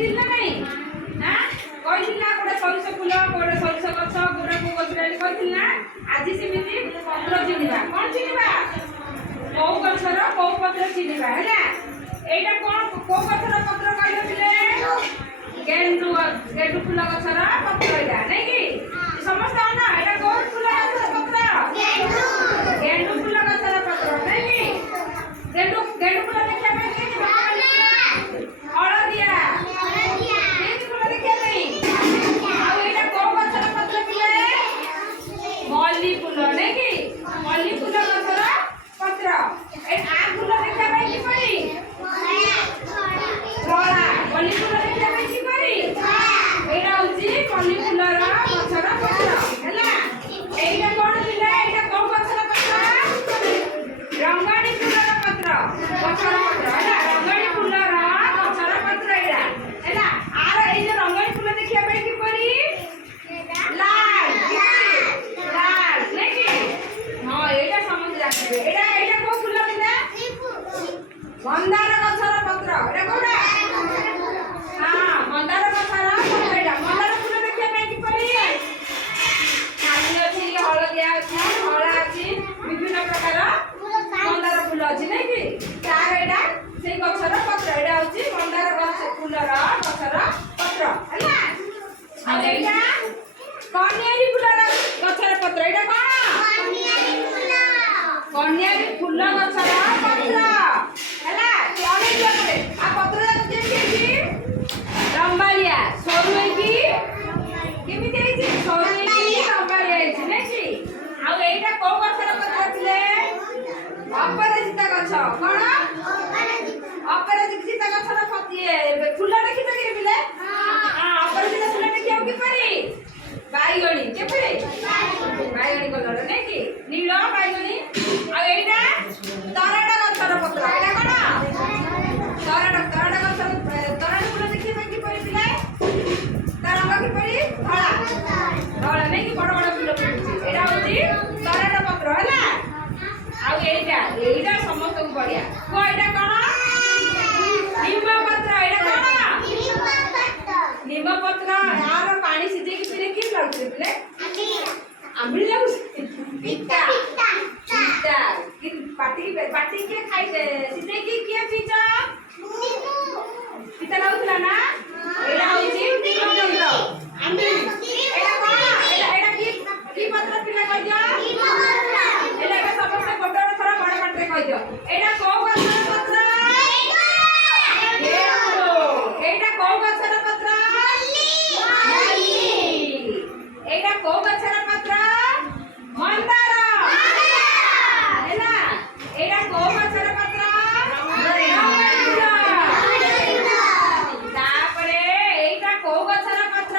କହିଥିଲି ନା ନାଇଁ? ହାଁ କହିଥିଲି ନା ଗୋଟେ ସୋରିଷ ଫୁଲ ଗୋଟେ ସୋରିଷ ଗଛ ଗୋଟେ କୋଉ ଗଛ କହିଥିଲି ନା? ଆଜି ସେମିତି ପତ୍ର ଚିହ୍ନିବା। କ'ଣ ଚିହ୍ନିବା? କୋଉ ଗଛର କୋଉ ପତ୍ର ଚିହ୍ନିବା ହେଲା। ଏଇଟା କ'ଣ କୋଉ ଗଛର ପତ୍ର କହିଥିଲେ? ଗେଣ୍ଡୁ ଫୁଲ ଗଛର ପତ୍ର ଏଇଟା ନାଇଁ କି? ସମସ୍ତେ ନା ଏଇଟା କୋଉ ଫୁଲ ଗଛର ପତ୍ର? ଗେଣ୍ଡୁ ଫୁଲ ଗଛର ପତ୍ର ନାଇଁ କି? ଗେଣ୍ଡୁ ଫୁଲ ଦେଖିବା ପାଇଁ ହଳଦିଆ ଫୁଲ ଦେଖିବା ପାଇଁ। ଆଉ ଏଇଟା କୋଉ ଗଛର ପତ୍ର ଥିଲେ? ମଲ୍ଲି ଫୁଲ ନାଇଁ କି? ମଲ୍ଲି ଫୁଲ ଗଛର ପତ୍ର। ଏ ଆ ଫୁଲ ଦେଖିବା ପାଇଁ କିପରି? ଧଳା। ମଲ୍ଲି ଫୁଲ ଦେଖିବା ପାଇଁ କିପରି? ଏଇଟା ହଉଛି ମଲ୍ଲି ଫୁଲର ଗଛର ପତ୍ର ହେଲା। ଏଇଟା କ'ଣ ଥିଲା? ଏଇଟା କୋଉ ଗଛର ପତ୍ର? ରଙ୍ଗଣୀ ଫୁଲର ପତ୍ର ଗଛର ପତ୍ର ହେଲା। ରଙ୍ଗଣୀ ଫୁଲର ଗଛର ପତ୍ର ଏଇଟା ହେଲା। ଆର ଏଇ ଯୋଉ ରଙ୍ଗଣୀ ଫୁଲ ଦେଖିବା ପାଇଁ କିପରି? ଲାଲ ନାଇଁ କି? ହଁ ଏଇଟା ସମସ୍ତେ ଜାଣିଥିବେ। ଏଇଟା କୋଉ ଫୁଲ ଥିଲା? ମନ୍ଦାର ଗଛର ପତ୍ର। ଏଇଟା କୋଉଟା? ହଁ ମନ୍ଦାର ଗଛର ପତ୍ର ଏଇଟା। ମନ୍ଦାର ଫୁଲ ଦେଖିବା ପାଇଁ କିପରି? ନାଲି ଅଛି, ହଳଦିଆ ଅଛି, ଧଳା ଅଛି, ବିଭିନ୍ନ ପ୍ରକାର ମନ୍ଦାର ଫୁଲ ଅଛି ନାଇଁ କି? ତାର ଏଇଟା ସେଇ ଗଛର ପତ୍ର। ଏଇଟା ହଉଛି ମନ୍ଦାର ଫୁଲର ଗଛର ପତ୍ର ହେଲା। ଆଉ ଏଇଟା କନିଆରୀ ଫୁଲର ଗଛର ପତ୍ର। ଏଇଟା କ'ଣ? କନିଆରୀ ଫୁଲ ଗଛର ପତ୍ର ହେଲା। ଅନେକ ଆଉ ପତ୍ର ଯାକ କେମିତି ହେଇଛି? ଲମ୍ବାଳିଆ ସରୁ ହେଇକି କେମିତି ହେଇଛି? ସରୁ ହେଇକି ଲମ୍ବାଳିଆ ହେଇଛି ନାଇଁ କି? ଆଉ ଏଇଟା କୋଉ ଗଛର ପତ୍ର ଥିଲେ? ଅପରାଜିତା ଗଛ। କ'ଣ? ଅପରାଜିତା ଗଛର ଫୁଲ ଦେଖିଛ କି ପିଲେ? ଅପରାଜିତା ଫୁଲ ଦେଖିବାକୁ କିପରି? ବାଇଗଣୀ। କିପରି? ବାଇଗଣୀ କଲର ନାଇଁ କି? ନୀଳ ବାଇଗଣୀ। ଆଉ ଏଇଟା ତରାଟ ଗଛର ପତ୍ର। ଏଇଟା କ'ଣ? ତରାଟ ଗଛର ତରାଟ ଫୁଲ ଦେଖିବା ପାଇଁ କିପରି ପିଲେ? ତା ରଙ୍ଗ କିପରି? ଧଳା ନାଇଁ କି? ବଡ ବଡ ଫୁଲ ଫୁଟୁଛି। ଏଇଟା ହଉଛି ତରାଟ ପତ୍ର ହେଲା। ଆଉ ଏଇଟା ସମସ୍ତଙ୍କୁ ବଢିଆ। ଏଇଟା କ'ଣ? ନିମ ପତ୍ର। ଏଇଟା କ'ଣ? ନିମ ପତ୍ର। ଆର ପାଣି ସିଝେଇକି ପିଲେ କି ଲାଗୁଛି ପିଲେ? ଆମ୍ବିଳି ଲାଗୁଛି? ପିତା। ପାଟିକି କିଏ ଖାଇଦେ ସିଝେଇକି କିଏ ପିଇଛ? ପିତା ଲାଗୁଥିଲା ନା? ଏଇଟା ହଉଛି ନିମ ପତ୍ର। ଏଇଟା କ'ଣ? ଏଇଟା କି ପତ୍ର ପିଲା କହିଦିଅ? ଏଇଟା ସମସ୍ତେ ଗୋଟେ ଥର ବଡ ପାଟିରେ କହିଦିଅ। ଏଇଟା କୋଉ ଗଛର ପତ୍ର? ଏଇଟା କୋଉ ଗଛର ପତ୍ର? ଏଇଟା କୋଉ ଗଛର ପତ୍ର? ମନ୍ଦାର ହେଲା। ଏଇଟା କୋଉ ଗଛର ପତ୍ର? ତାପରେ ଏଇଟା କୋଉ ଗଛର ପତ୍ର?